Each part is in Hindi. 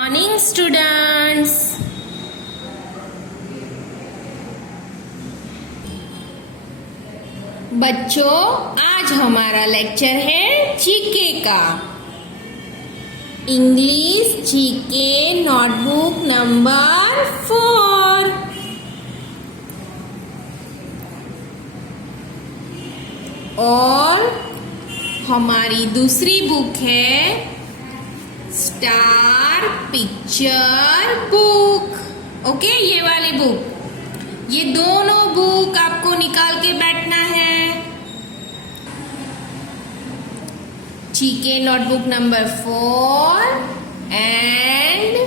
Morning students. बच्चों, आज हमारा लेक्चर है जीके का। English GK notebook number 4। और हमारी दूसरी बुक है स्टार पिक्चर बुक। ओके, ये वाली बुक, ये दोनों बुक आपको निकाल के बैठना है। GK notebook number 4 and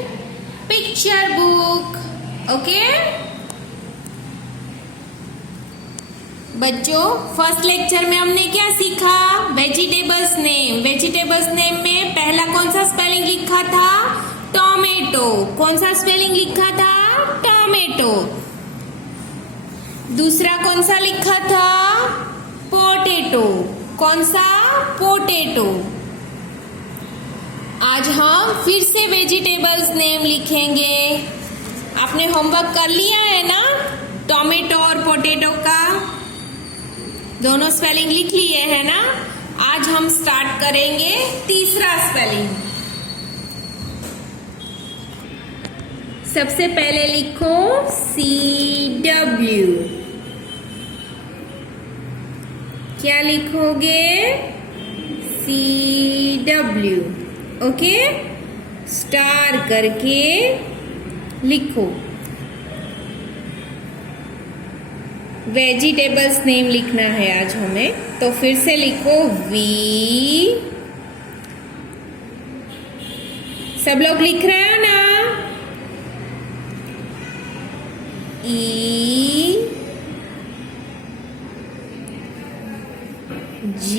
picture book. Okay बच्चों, फर्स्ट लेक्चर में हमने क्या सीखा? Vegetables name. वेजिटेबल्स नेम में पहला कौन सा स्पेलिंग लिखा था? टोमेटो। कौन सा स्पेलिंग लिखा था? टोमेटो। दूसरा कौन सा लिखा था? पोटैटो। कौन सा? पोटैटो। आज हम फिर से वेजिटेबल्स नेम लिखेंगे। आपने होमवर्क कर लिया है ना? टोमेटो और पोटैटो का दोनों स्पेलिंग लिख लिए है ना? आज हम स्टार्ट करेंगे तीसरा स्पेलिंग। सबसे पहले लिखो CW। क्या लिखोगे? CW। ओके, स्टार करके लिखो। वेजिटेबल्स नेम लिखना है आज हमें, तो फिर से लिखो V। सब लोग लिख रहे हो ना? E G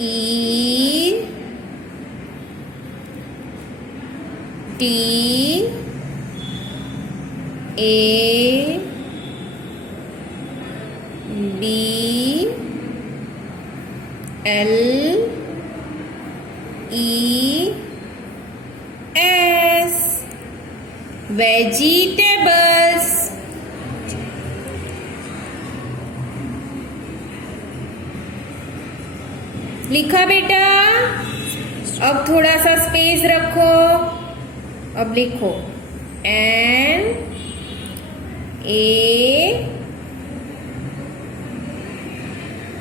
E T A B L E S। Vegetables. लिखा बेटा? अब थोड़ा सा स्पेस रखो। अब लिखो N A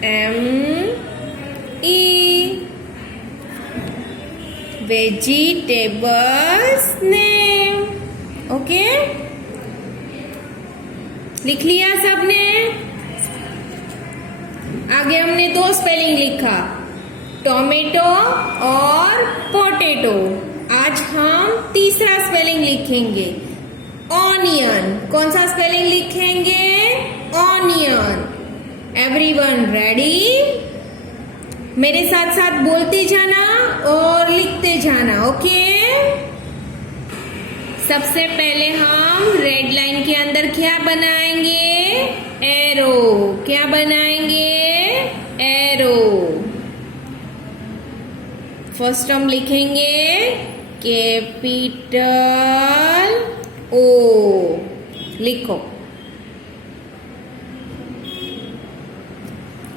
M E। Vegetables name. Okay, लिख लिया सबने? आगे हमने दो स्पेलिंग लिखा, टोमेटो और पोटैटो। आज हम तीसरा स्पेलिंग लिखेंगे, ऑनियन। कौन सा स्पेलिंग लिखेंगे? ऑनियन। Everyone ready? मेरे साथ साथ बोलते जाना और लिखते जाना। ओके, सबसे पहले हम रेड लाइन के अंदर क्या बनाएंगे? एरो। क्या बनाएंगे? एरो। फर्स्ट हम लिखेंगे कैपिटल O। लिखो।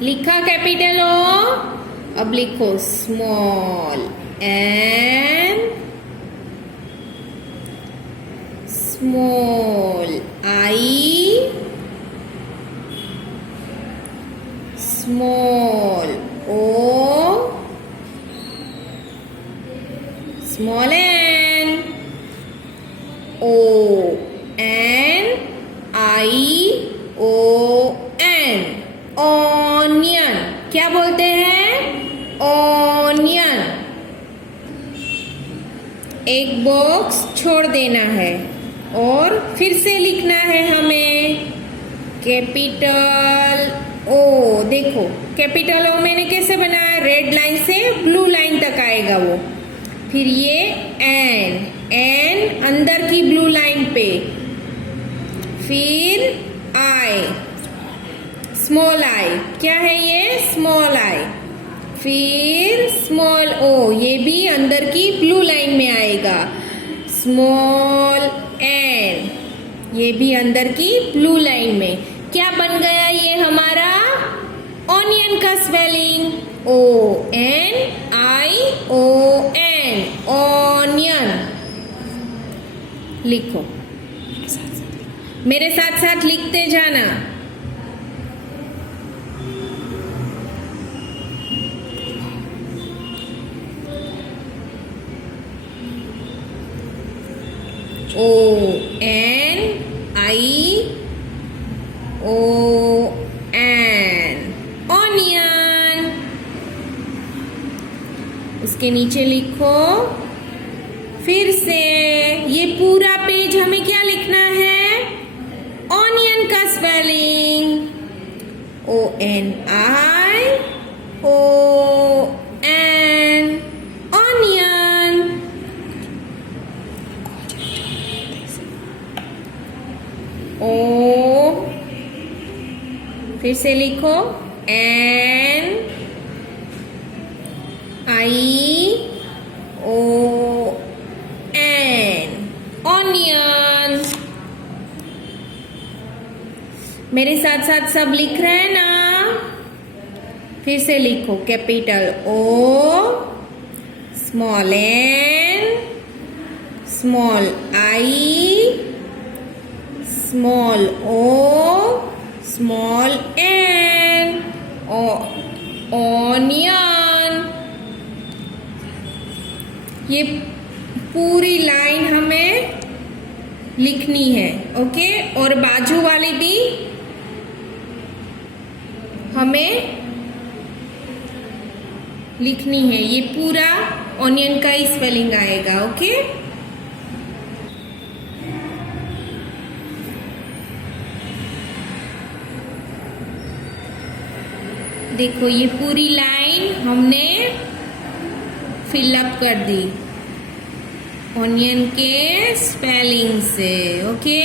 लिखा कैपिटल O? अब लिखो small N, small I, small O, small N, O N I O N। Onion. क्या बोलते हैं? ऑनियन। एक बॉक्स छोड़ देना है और फिर से लिखना है हमें कैपिटल O। देखो, कैपिटल O मैंने कैसे बनाया? रेड लाइन से ब्लू लाइन तक आएगा वो। फिर ये N अंदर की ब्लू लाइन पे, फिर I, स्मॉल I। क्या है ये? Small I। फिर स्मॉल ओ, ये भी अंदर की ब्लू लाइन में आएगा। स्मॉल एन, ये भी अंदर की ब्लू लाइन में। क्या बन गया ये हमारा ऑनियन का स्पेलिंग, ONION, ऑनियन। लिखो, मेरे साथ साथ लिखते जाना। ONION, onion. उसके नीचे लिखो फिर से, ये पूरा पेज हमें क्या लिखना है, ऑनियन का स्पेलिंग, ONION, ऑनियन। ओ, फिर से लिखो NION, ऑनियन। मेरे साथ साथ सब लिख रहे हैं ना? फिर से लिखो, capital O, small n, small I, small o, small n, onion. ये पूरी लाइन हमें लिखनी है, ओके। और बाजू वाली भी हमें लिखनी है। ये पूरा ऑनियन का ही स्पेलिंग आएगा, ओके। देखो, ये पूरी लाइन हमने फिलअप कर दी ऑनियन के स्पेलिंग से, ओके।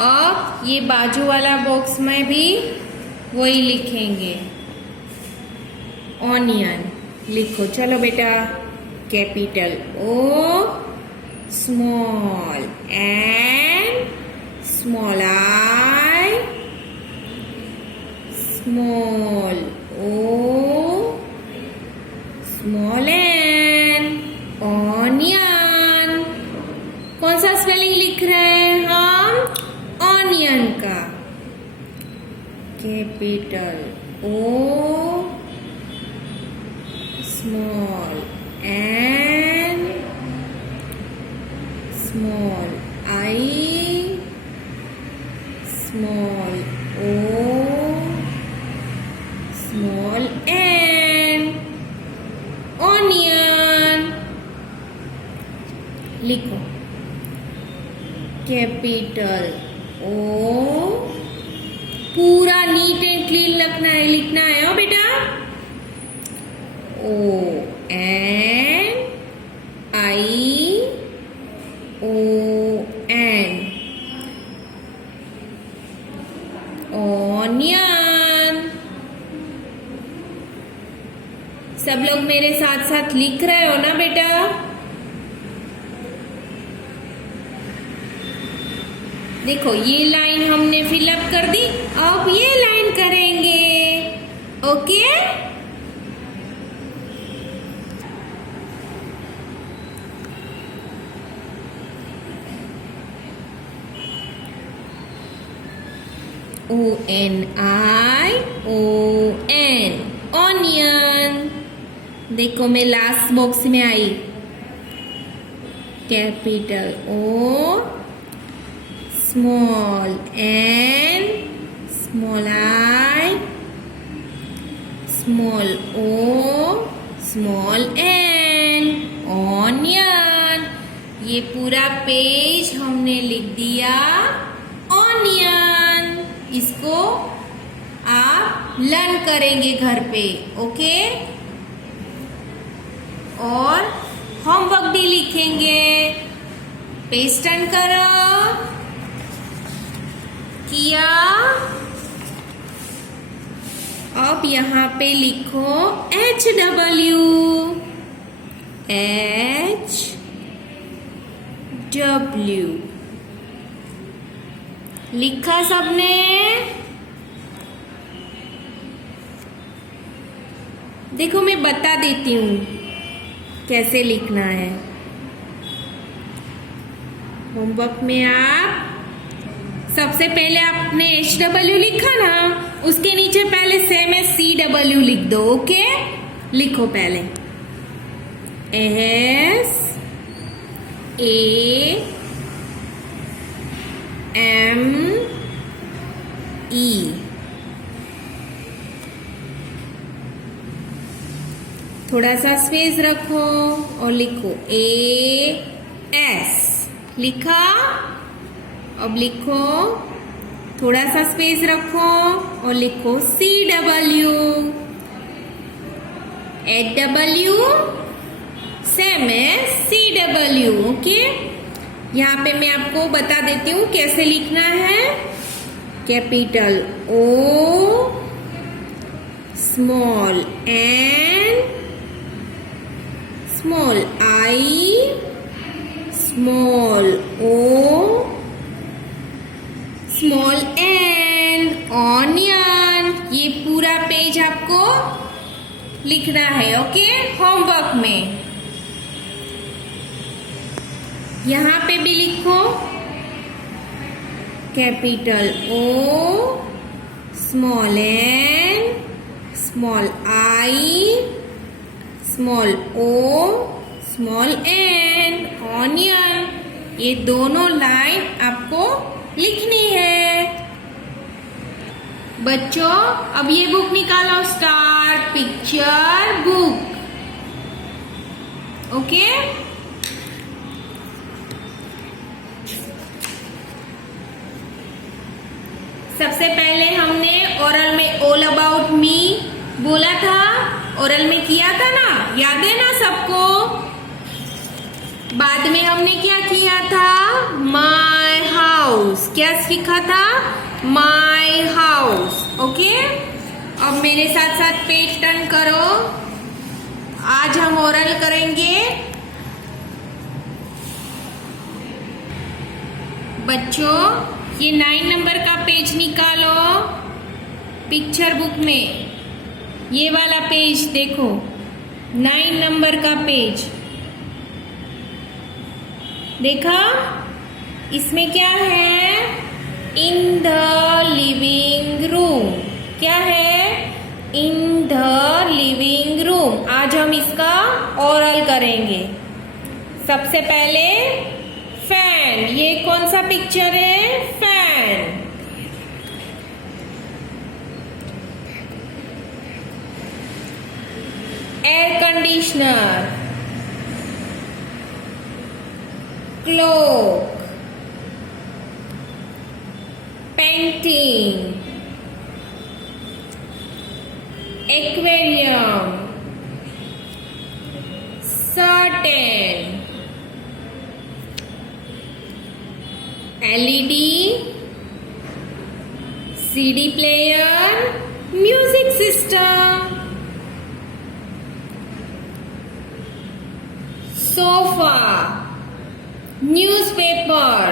अब ये बाजू वाला बॉक्स में भी वही लिखेंगे, ऑनियन। लिखो, चलो बेटा, capital O, small n, small I, small o, small n, onion. कौन सा स्पेलिंग लिख रहे हैं हम, ऑनियन का। Capital O, small n, small I, small o, small n, onion. लिखो, कैपिटल O, पूरा नीट एंड क्लीन लिखना है हो बेटा। ONION, onion. सब लोग मेरे साथ साथ लिख रहे हो ना बेटा? देखो, ये लाइन हमने फिलअप कर दी, अब ये लाइन करेंगे, ओके। ONION, onion. देखो, मैं लास्ट बॉक्स में आई। Capital O, small n, small I, small o, small n, onion. ये पूरा पेज हमने लिख दिया, ऑनियन। इसको आप लर्न करेंगे घर पे, ओके। और होमवर्क भी लिखेंगे। पेज टर्न करो, किया। अब यहाँ पे लिखो HW, HW लिखा सबने? देखो मैं बता देती हूँ कैसे लिखना है। होमवर्क में आप सबसे पहले आपने HW लिखा ना, उसके नीचे पहले सेम है CW लिख दो। ओके, लिखो पहले SAME, थोड़ा सा स्पेस रखो और लिखो AS। लिखा? अब लिखो, थोड़ा सा स्पेस रखो और लिखो CW, HW सेम है CW। ओके, यहाँ पे मैं आपको बता देती हूँ कैसे लिखना है। Capital O, small n, small I, small O, small n, onion. ये पूरा पेज आपको लिखना है। ओके, होमवर्क में यहाँ पे भी लिखो capital O, small n, small I, small O, small n, onion. ये दोनों लाइन आपको लिखनी है। बच्चों, अब ये बुक निकालो, स्टार्ट पिक्चर बुक। ओके, सबसे पहले हमने ओरल में ऑल अबाउट मी बोला था, ओरल में किया था ना, याद है ना सबको? बाद में हमने क्या किया था? My house. क्या सीखा था? My house. ओके, अब मेरे साथ साथ पेज टर्न करो। आज हम ओरल करेंगे। बच्चों, ये 9 नंबर का पेज निकालो पिक्चर बुक में। ये वाला पेज देखो, 9 नंबर का पेज देखा? इसमें क्या है? In the living room. क्या है? In the living room. आज हम इसका ओरल करेंगे। सबसे पहले फैन। ये कौन सा पिक्चर है? Fan. Air conditioner, clock, painting, aquarium, certain, LED, CD player, music system, sofa, newspaper,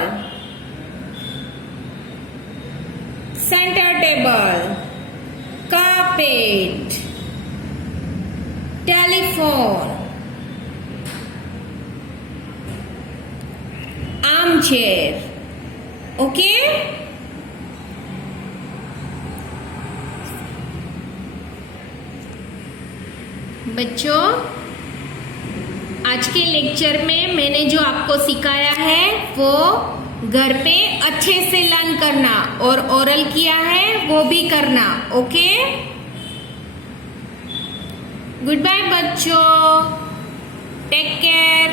centre table, carpet, telephone, armchair. Okay, बच्चों, आज के लेक्चर में मैंने जो आपको सिखाया है वो घर पे अच्छे से लर्न करना, और ओरल किया है वो भी करना। ओके, गुड बाय बच्चों, टेक केयर।